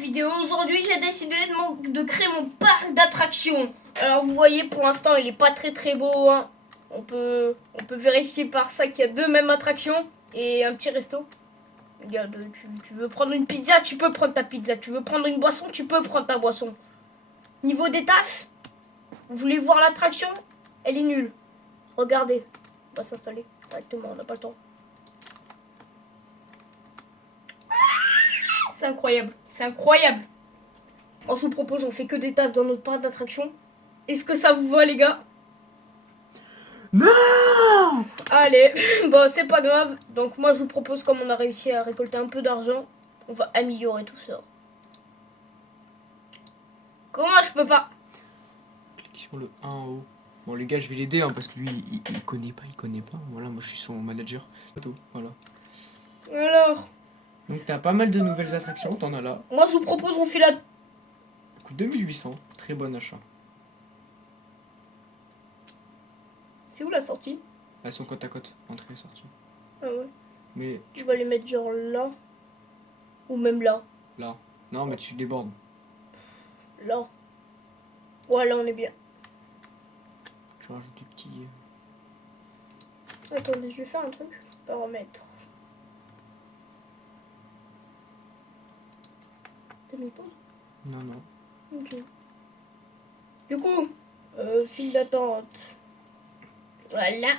vidéo. Aujourd'hui, j'ai décidé de créer mon parc d'attractions. Alors, vous voyez, pour l'instant, il est pas très beau. Hein. On peut vérifier par ça qu'il y a deux mêmes attractions et un petit resto. Regarde, tu veux prendre une pizza, tu peux prendre ta pizza. Tu veux prendre une boisson, tu peux prendre ta boisson. Niveau des tasses, vous voulez voir l'attraction? Elle est nulle. Regardez, on va s'installer directement, on n'a pas le temps. C'est incroyable, c'est incroyable. Moi, je vous propose, on fait que des tasses dans notre parc d'attraction. Est-ce que ça vous va, les gars? Non! Allez, bon, c'est pas grave. Donc, moi, je vous propose, comme on a réussi à récolter un peu d'argent, on va améliorer tout ça. Comment je peux pas? Clique sur le 1 en haut. Bon, les gars, je vais l'aider hein, parce que lui, il connaît pas. Voilà, moi, je suis son manager. Voilà. Alors, Donc, t'as pas mal de nouvelles attractions, t'en as là. moi, je vous propose, on fait la... Coûte 2800, très bon achat. C'est où la sortie? Elles sont côte à côte, entrée et sortie. Ah ouais. Mais Tu vas les mettre genre là. Ou même là. là, non, mais tu débordes. Là. Ouais, là, on est bien. Tu rajoutes des petits. Attendez, je vais faire un truc. Paramètres. T'as mis pause? Non. Ok. Du coup, file d'attente. Voilà.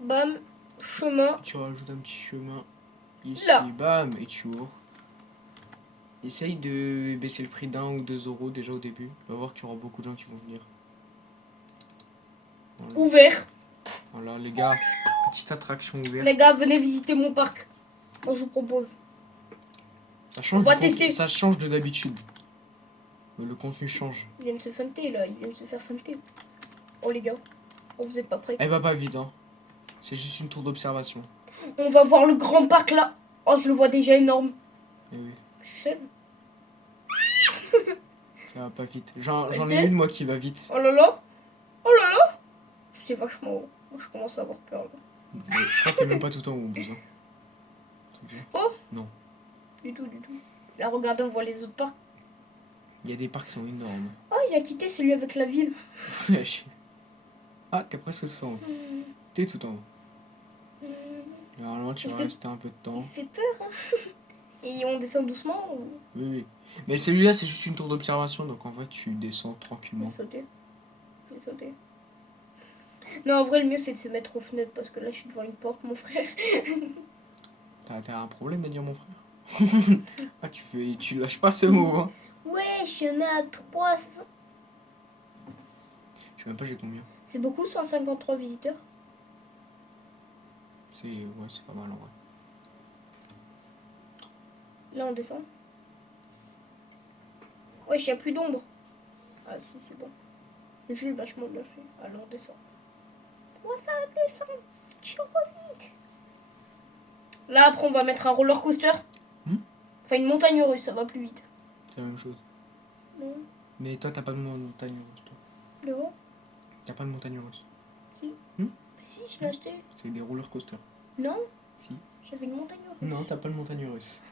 Bam. Chemin. Tu rajoutes un petit chemin ici, Là. bam, et tu ouvres. Essaye de baisser le prix d'1 ou 2 euros déjà au début. On va voir qu'il y aura beaucoup de gens qui vont venir. Voilà, Ouvert. voilà les gars, petite attraction ouverte. Les gars, venez visiter mon parc. Moi, je vous propose. Ça change, On va tester. Ça change de d'habitude. Le contenu change. Ils viennent se feinter là. Ils viennent se faire feinter. Oh, les gars. Oh, vous êtes pas prêts. Elle va pas vite, hein. C'est juste une tour d'observation. On va voir le grand parc là. Oh, je le vois déjà énorme. Eh oui, Je suis seule. ça va pas vite. J'en Ok. ai une moi qui va vite. Oh là là. Oh là là. C'est vachement haut. Moi, je commence à avoir peur là. Mais je crois que t'es même pas tout en haut, besoin. Oh. Non. Du tout. Là, regardez, on voit les autres parcs. Il y a des parcs qui sont énormes. Oh, il a quitté celui avec la ville. Ah, t'es presque tout en haut. T'es tout en haut. Normalement, tu vas rester un peu de temps. Il fait peur, hein. Et on descend doucement ou... Oui. Mais celui-là, c'est juste une tour d'observation, donc en fait, tu descends tranquillement. Je vais sauter. Non, en vrai, le mieux, c'est de se mettre aux fenêtres parce que là, je suis devant une porte, mon frère. T'as un problème à dire mon frère? Ah, tu lâches pas ce mot, hein. Ouais, je suis à 3. Je sais même pas j'ai combien. C'est beaucoup, 153 visiteurs. C'est pas mal en vrai. Là, on descend. Ouais, il n'y a plus d'ombre. Ah si, c'est bon. Le jeu est vachement bien fait. Alors, on descend. Ouais, ça descend trop vite. Là, après, on va mettre un roller coaster. Enfin, une montagne russe, ça va plus vite. C'est la même chose. Non. Mais toi, t'as pas de montagne russe, toi. Le haut? T'as pas de montagne russe. Si. Mais si, je l'ai acheté. C'est des roller coasters. Non, Si. j'avais une montagne russe. Non, t'as pas de montagne russe.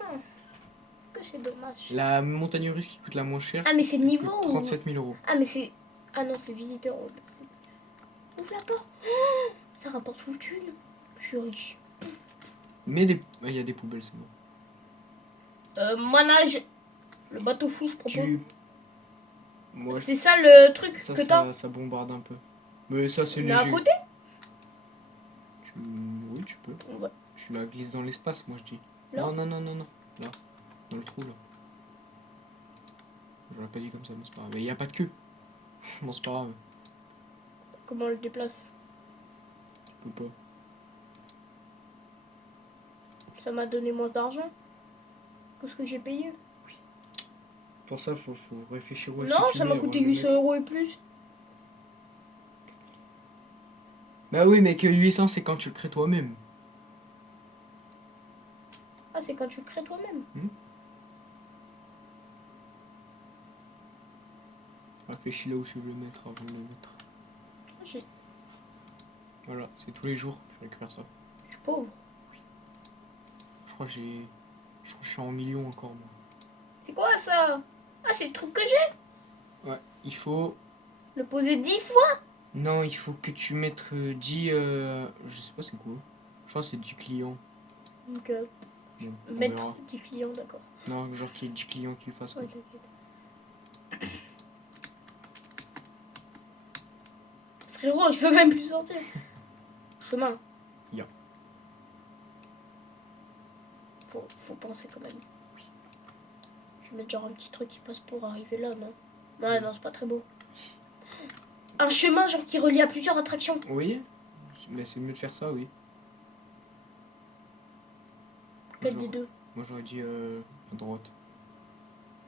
Que c'est dommage. La montagne russe qui coûte la moins chère. Ah, mais c'est niveau ou... 37 000 euros. Ah, mais c'est... Ah non, c'est visiteur. Ouvre la porte. Ça rapporte full thune. Je suis riche. Mais il y a des poubelles, c'est bon. Manage. Le bateau fou, je propose. Moi, c'est ça le truc que t'as. Ça bombarde un peu. Mais ça, c'est Là léger. à côté. Oui, tu peux. Ouais. Tu la glisses dans l'espace, moi, je dis. Là. Non. Là. Dans le trou, là. Je l'aurais pas dit comme ça, mais c'est pas grave. Mais il n'y a pas de queue. Bon, c'est pas grave. Comment on le déplace? Tu peux pas. Ça m'a donné moins d'argent que ce que j'ai payé. Pour ça, faut réfléchir où est-ce Non, que tu ça mets m'a avant coûté de le 800 mettre. euros et plus. Bah oui, mais que 800, c'est quand tu le crées toi-même. Ah, c'est quand tu le crées toi-même. Réfléchis là où tu veux le mettre avant de le mettre. Je Voilà, c'est tous les jours que je récupère ça. suis pauvre. Je crois que je suis en millions encore, moi. C'est quoi ça? Ah, c'est le truc que j'ai. Ouais, il faut... Le poser 10 fois. Non, il faut que tu mettes 10... Je sais pas c'est quoi. Je crois que c'est 10 clients. Donc, Bon, on mettre verra. 10 clients, d'accord. Non, genre qu'il y ait 10 clients qui le fassent. Ouais, Quoi. t'inquiète. Frérot, je peux même plus sortir. Chemin. Ya. Faut penser quand même. Je vais mettre genre un petit truc qui passe pour arriver là, non? Ouais, non, c'est pas très beau. Un chemin genre qui relie à plusieurs attractions. Oui, mais c'est mieux de faire ça, oui. Quel des deux? Moi j'aurais dit à droite.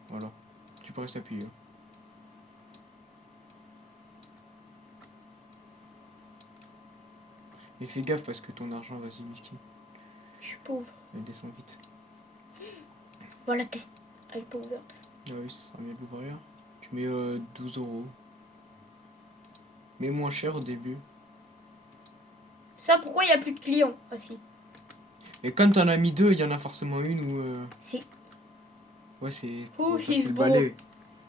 Voilà. Tu peux rester appuyé. Mais fais gaffe parce que ton argent, vas-y, Mickey. Je suis pauvre. Elle descend vite. Voilà, test. Elle est pas ouverte. Ah oui, ça sera mieux de l'ouvrir. Tu mets 12 euros. Mais moins cher au début. Ça, pourquoi il n'y a plus de clients? Ah si. Et comme t'en as mis deux, il y en a forcément une où... Si. Ouais, c'est... Oh, pour passer he's le beau. balai.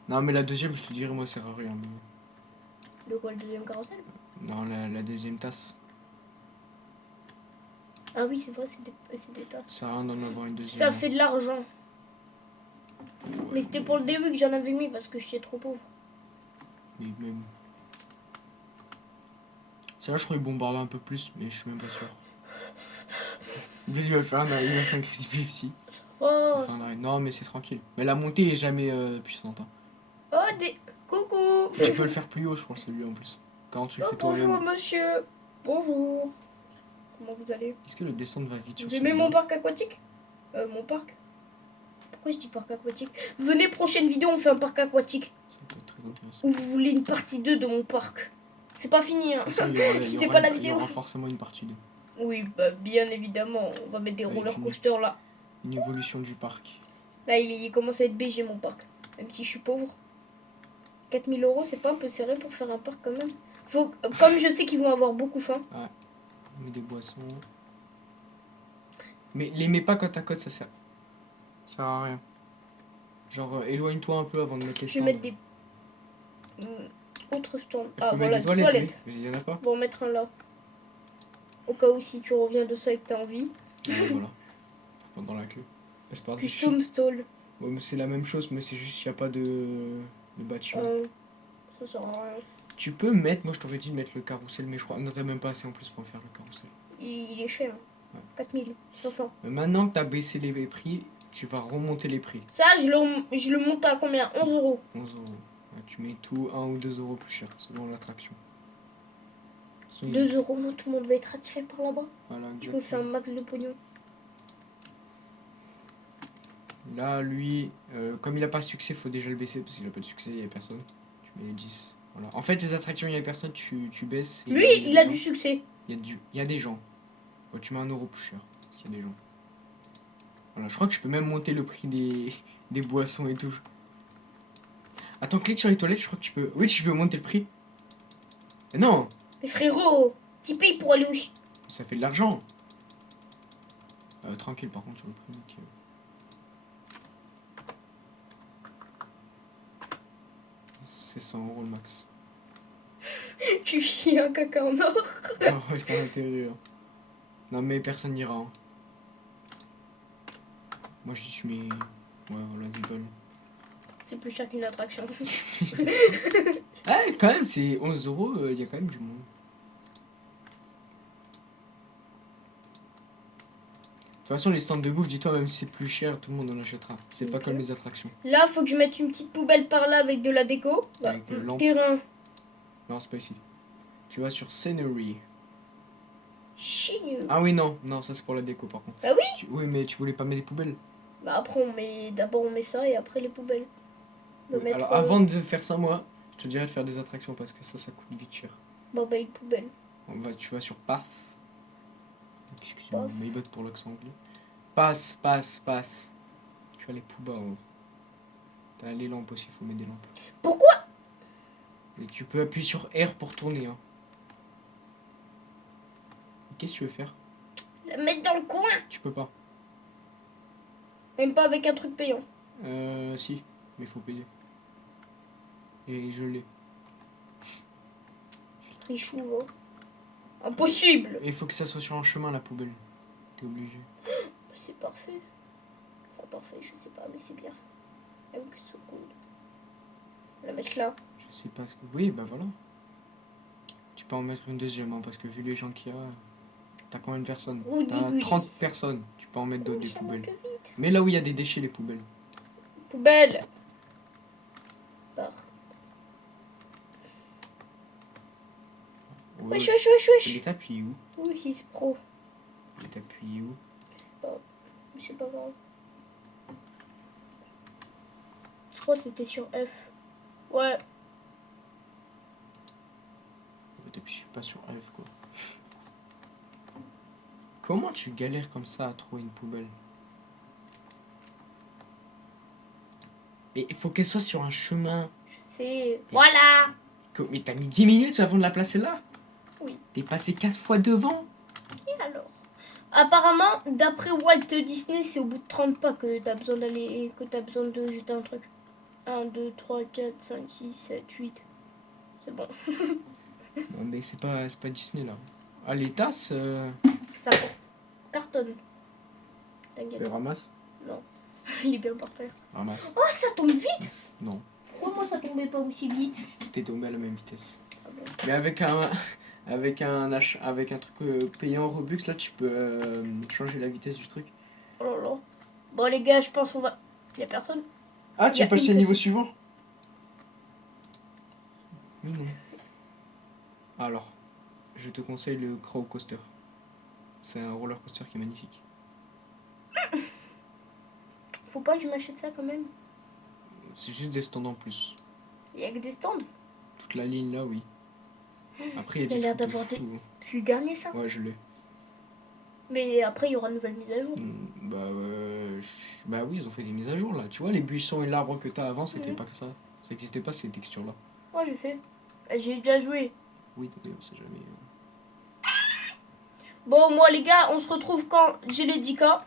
Non, mais la deuxième, je te dirais, moi, ça sert à rien. Mais... De quoi, le deuxième carrousel? Non, la deuxième tasse. Ah oui, c'est vrai, c'est des tasses. Ça sert à rien d'en avoir une deuxième. Ça fait de l'argent. Mais c'était pour le début que j'en avais mis parce que j'étais trop pauvre. Mais même... Celle-là, je crois qu'il bombarde un peu plus, mais je suis même pas sûr. Il va faire un arrêt, il va faire une crise d'épilepsie. Il Oh, va faire un arrêt. Non, mais c'est tranquille. Mais la montée est jamais puissante. Hein. oh des... Coucou. Tu peux le faire plus haut, je pense, celui en plus. Quand tu le Oh, fais bonjour toi-même. monsieur. Bonjour. Comment vous allez? Est-ce que le descente va vite sur Vous aimez celui-là? mon parc aquatique? Mon parc? Pourquoi je dis parc aquatique? Venez, prochaine vidéo, on fait un parc aquatique. Ça peut être très intéressant. Ou vous voulez une partie 2 de mon parc? C'est pas fini, hein. De toute façon, il y aura- il y C'était aura pas la une- Il y vidéo. aura forcément une partie 2. Oui, bah bien évidemment, on va mettre des Avec roller une- coasters là. Une évolution du parc. Là, il commence à être BG mon parc. Même si je suis pauvre. 4000 euros, c'est pas un peu serré pour faire un parc quand même. Comme je sais qu'ils vont avoir beaucoup faim. On met des boissons. Mais les mets pas côte à côte, ça sert à rien. Genre, éloigne-toi un peu avant de mettre les Je stands. vais mettre des. Autres stands. Je Ah peux voilà, mettre des des toilettes. oui. Il y en a pas. Bon, mettre un là. Au cas où si tu reviens de ça et que t'as envie. Ouais, voilà. Pendant la queue. Passe par dessus. Custom stall. Ouais, mais c'est la même chose, mais c'est juste qu'il n'y a pas de bâtiment. Ça sert à rien. Tu peux mettre, moi je t'aurais dit de mettre le carrousel, mais je crois. Non, t'as même pas assez en plus pour faire le carrousel. Il est cher. Ouais. 4500. Mais maintenant que t'as baissé les prix, tu vas remonter les prix. Ça, je le monte à combien? 11 euros. 11 euros. Ouais, tu mets tout 1 ou 2 euros plus cher selon l'attraction. De toute façon, 2 euros, moi, tout le monde va être attiré par là-bas. Voilà, Je me fais un exactement. max de pognon. Là, lui, comme il a pas de succès, faut déjà le baisser parce qu'il a pas de succès, il y a personne. Tu mets les 10. Voilà. En fait, les attractions, il y a personne, tu baisses. et Lui, il y il a des du gens. succès. Il y a des gens. Ouais, tu mets 1 euro plus cher parce qu'il y a des gens. Voilà, je crois que je peux même monter le prix des boissons et tout. Attends, clique sur les toilettes, je crois que tu peux. Oui, tu peux monter le prix. Mais non, Mais frérot, tu payes pour aller où? ça fait de l'argent. Tranquille, par contre, sur le prix. Donc, 100 euros le max. Tu chies un caca en or. Oh, putain, à l'intérieur. Non, mais personne n'ira. Hein. Moi, je mets. Ouais, voilà, 10 balles. C'est plus cher qu'une attraction. Ah, quand même, c'est 11 euros, il y a quand même du monde. De toute façon, les stands de bouffe, dis-toi, même si c'est plus cher, tout le monde en achètera. C'est pas Ok. comme les attractions. Là, faut que je mette une petite poubelle par là avec de la déco. Avec une lampe. Terrain. Non, c'est pas ici. Tu vas sur Scenery. Chigne. Ah oui, non, non, ça c'est pour la déco par contre. Bah oui. Oui, mais tu voulais pas mettre des poubelles. Bah après, d'abord on met ça et après les poubelles. On va Oui, mettre, alors avant de faire ça, moi, je te dirais de faire des attractions parce que ça coûte vite cher. Bah les poubelles. Tu vas sur Path. Excusez-moi, Path. mais vote pour l'accent anglais. Passe. Tu as les poubelles en haut. T'as les lampes aussi, il faut mettre des lampes. Pourquoi? Et tu peux appuyer sur R pour tourner. Hein. Qu'est-ce que tu veux faire? La mettre dans le coin. Tu peux pas. Même pas avec un truc payant. Si, mais faut payer. Et je l'ai. Trichou, hein. Impossible. Et il faut que ça soit sur un chemin, la poubelle. T'es obligé. C'est parfait. Enfin, parfait, je sais pas, mais c'est bien. Même que c'est cool. On va la mettre là. Je sais pas ce que... Oui, bah voilà. Tu peux en mettre une deuxième, hein, parce que vu les gens qu'il y a... T'as combien de personnes? Rudy T'as Gullis. 30 personnes. Tu peux en mettre d'autres, Oh, des ça poubelles. monte vite. Mais là où il y a des déchets, les poubelles. Poubelle. Par. Ouais, Wesh, wesh, wesh, Et wesh. t'appuies où? Oui, he's pro. Et t'appuies où? Mais c'est pas grave. Je crois que c'était sur F. Ouais. T'appuies pas sur F, quoi. Comment tu galères comme ça à trouver une poubelle? Mais il faut qu'elle soit sur un chemin. C'est. Voilà. Mais t'as mis 10 minutes avant de la placer là? Oui. T'es passé 4 fois devant? Et alors? Apparemment, d'après Walt Disney, c'est au bout de 30 pas que t'as besoin d'aller. Que t'as besoin de jeter un truc. 1, 2, 3, 4, 5, 6, 7, 8. C'est bon. Non, mais c'est pas Disney là. Ah, les tasses, Ça cartonne. T'inquiète. ramasse. Non. Il est bien par terre. Ramasse. Oh, ça tombe vite. Non, Pourquoi moi ça tombait pas aussi vite? t'es tombé à la même vitesse. Ah bon. Mais avec un truc payant Robux là, tu peux changer la vitesse du truc. Oh là là. Bon les gars, je pense qu'on va... Y'a personne? Ah, tu veux passer passer au au niveau niveau suivant? Mais non. Alors, je te conseille le Crow Coaster. C'est un roller coaster qui est magnifique. Faut pas que je m'achète ça quand même. C'est juste des stands en plus. Y'a que des stands. Toute la ligne là, oui. Après, il y a Il a des l'air trucs de d'avoir des- fou. C'est le dernier ça. Ouais, je l'ai. Mais après il y aura une nouvelle mise à jour. Bah oui, ils ont fait des mises à jour là. Tu vois, les buissons et l'arbre que t'as avant, c'était Mhm. pas que ça. Ça n'existait pas ces textures là. Moi j'ai fait. J'ai déjà joué. Oui, mais on sait jamais. Bon moi les gars, on se retrouve quand j'ai les 10K.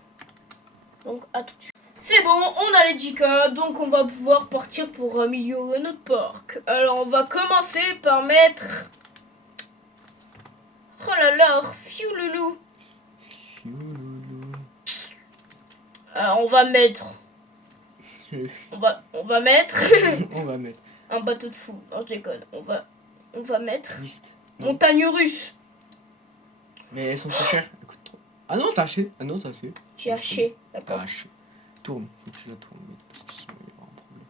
Donc à tout de suite. C'est bon, on a les 10K, donc on va pouvoir partir pour améliorer notre parc. Alors on va commencer par mettre... Oh là là, fiouloulou. Fiouloulou. Alors on va mettre... On va mettre... On va mettre un bateau de fou. Non, je déconne. On va mettre... liste. Montagne russe. Mais elles sont trop chères. Elles coûtent trop. Ah non, t'as acheté. Ah non, t'as acheté. J'ai haché. T'as D'accord. acheté. Tourne, faut que tu la tournes. Parce que sinon il y aura un problème.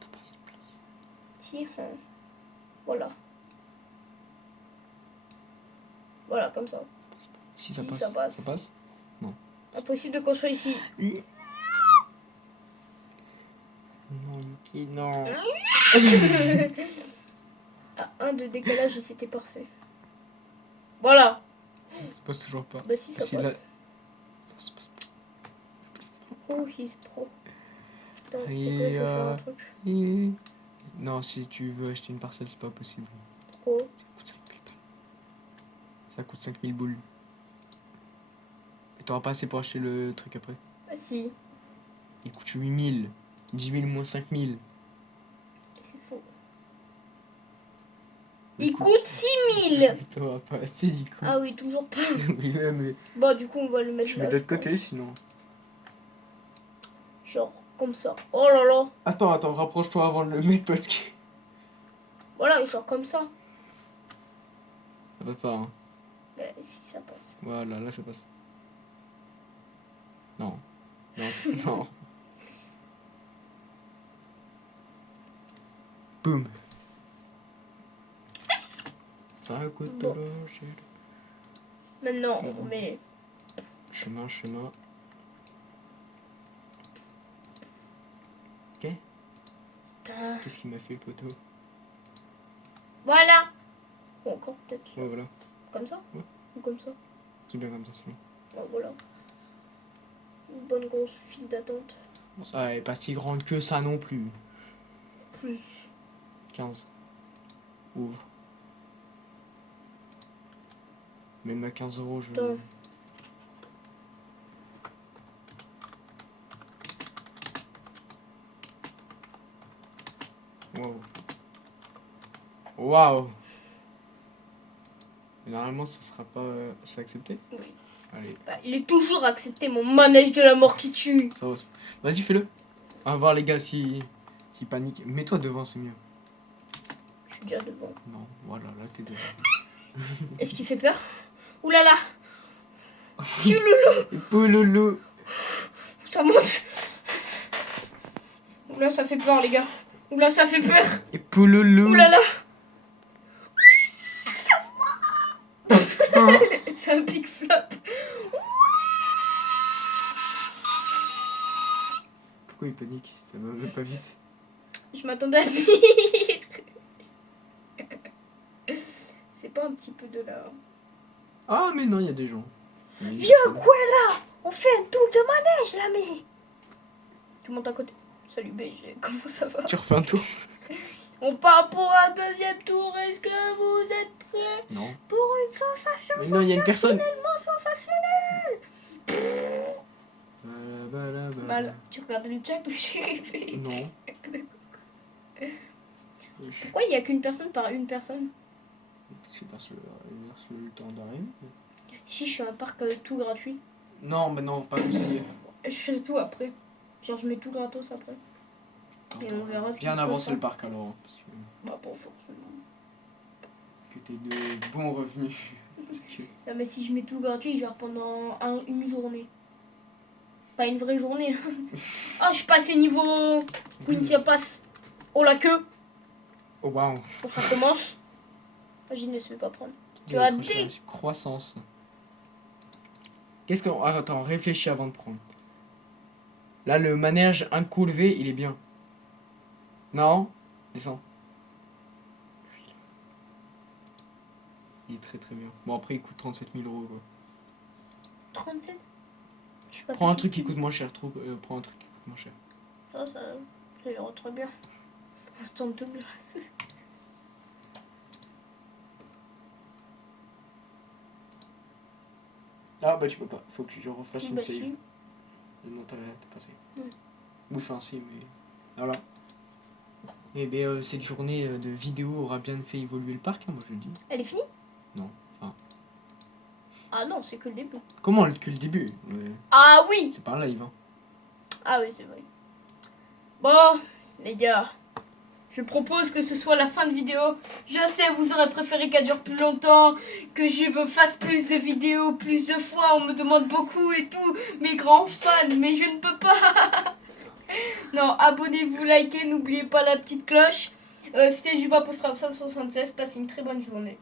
T'as pas assez de place. Tiens. Voilà. Voilà, comme ça. Si ça Si, passe. ça passe. Ça passe. Impossible de construire ici. Non, Yuki, non. À 1 de décalage, c'était parfait. Voilà. Ça passe toujours pas. Bah si, ça Si, passe. là- Ça passe pas. Ça passe pas. Oh, he's pro. Attends, c'est quoi, Et, je vais faire un truc. Non, si tu veux acheter une parcelle, c'est pas possible. Pro. Ça coûte 5000 balles. Ça coûte 5000 boules. Et t'auras pas assez pour acheter le truc après. Bah si, Il coûte 8000. 10 000 moins 5000. c'est faux. Il coûte 6000. T'auras pas assez du coup. Ah oui, toujours pas. Oui, ouais, mais Bon, du coup, on va le mettre je là. mets de l'autre je côté pense. sinon. Genre, comme ça. Oh là là. Attends, rapproche-toi avant de le mettre parce que. Voilà, genre comme ça. Ça va pas, hein. Bah si, ça passe. Voilà, là ça passe. Non. Non, non. Boum. Ça coûte Bon. cher. Maintenant, on met... Chemin. Putain. Qu'est-ce qu'il m'a fait le poteau? Voilà. Ou encore peut-être Ouais, voilà. comme ça. Ouais. Ou comme ça. C'est bien comme ça, sinon. Bon, voilà. Une bonne grosse file d'attente. Bon, ça elle est pas si grande que ça non plus. Plus. 15. Ouvre. Même à 15 €, je. Putain. Wow. Waouh. Normalement, ça sera pas. C'est accepté? Oui. Allez, Bah, il est toujours accepté, mon manège de la mort qui tue. ça va. Vas-y, fais-le. On va voir les gars si paniquent. Mets-toi devant, c'est mieux. Je suis déjà devant. Non, voilà, là t'es devant. Est-ce qu'il fait peur? Ouh là là. Loulou. Pouloulou. Ça monte. Oula, ça fait peur, les gars. Oula, ça fait peur. Et pouloulou. Ouh là là. C'est un pic flop. Pourquoi il panique? Ça va même pas vite. Je m'attendais à pire. C'est pas un petit peu de là. Ah, mais non, il y a des gens. Viens, quoi là? On fait un tour de manège là, mais. Tu montes à côté. Salut BG, comment ça va? Tu refais un tour? On part pour un deuxième tour. Est-ce que vous êtes prêts Non. pour une sensation Mais non, il y a une personne. sensationnelle? Mal. Tu regardes le chat ou j'ai fait? Non. Pourquoi il n'y a qu'une personne par une personne? C'est parce que le temps d'arriver. Si je fais un parc tout gratuit, Non, mais non, pas essayer. je fais tout après. Genre je mets tout gratos après. Et on verra ce qui Bien se passe. avancer le parc alors. Parce que, Bah pas forcément. que t'aies de bons revenus. Parce que... Non mais si je mets tout gratuit, genre pendant une journée. Pas une vraie journée. Ah, je suis passé niveau Quincy passe. Oh la queue. Oh waouh. Pour ça commence. Vas-y, ne se fait pas prendre. Tu as des... Croissance. Qu'est-ce qu'on... Ah, attends, réfléchis avant de prendre. Là, le manège un coup levé, il est bien. Non? Descends. Il est très très bien. Bon, après, il coûte 37 000 €. Quoi. 37. Je sais pas. Prends un truc qui coûte moins cher. Prends un truc qui coûte moins cher. Ça ira très bien. Instant de glace. Ah bah tu peux pas. Faut que je refasse Si, une bah, save. si. Non, t'as passé. Ouais. Oui, enfin si, mais... Voilà. Et bien, cette journée de vidéo aura bien fait évoluer le parc, hein, moi je le dis. Elle est finie? Non, enfin... Ah non, c'est que le début. Comment que le début? Ouais. Ah oui. C'est pas un live, hein. Ah oui, c'est vrai. Bon, les gars, je propose que ce soit la fin de vidéo. Je sais, vous aurez préféré qu'elle dure plus longtemps, que je me fasse plus de vidéos, plus de fois. On me demande beaucoup et tout, mes grands fans, mais je ne peux pas. Non, abonnez-vous, likez, n'oubliez pas la petite cloche. C'était Juba pour Strauss 76. Passez une très bonne journée.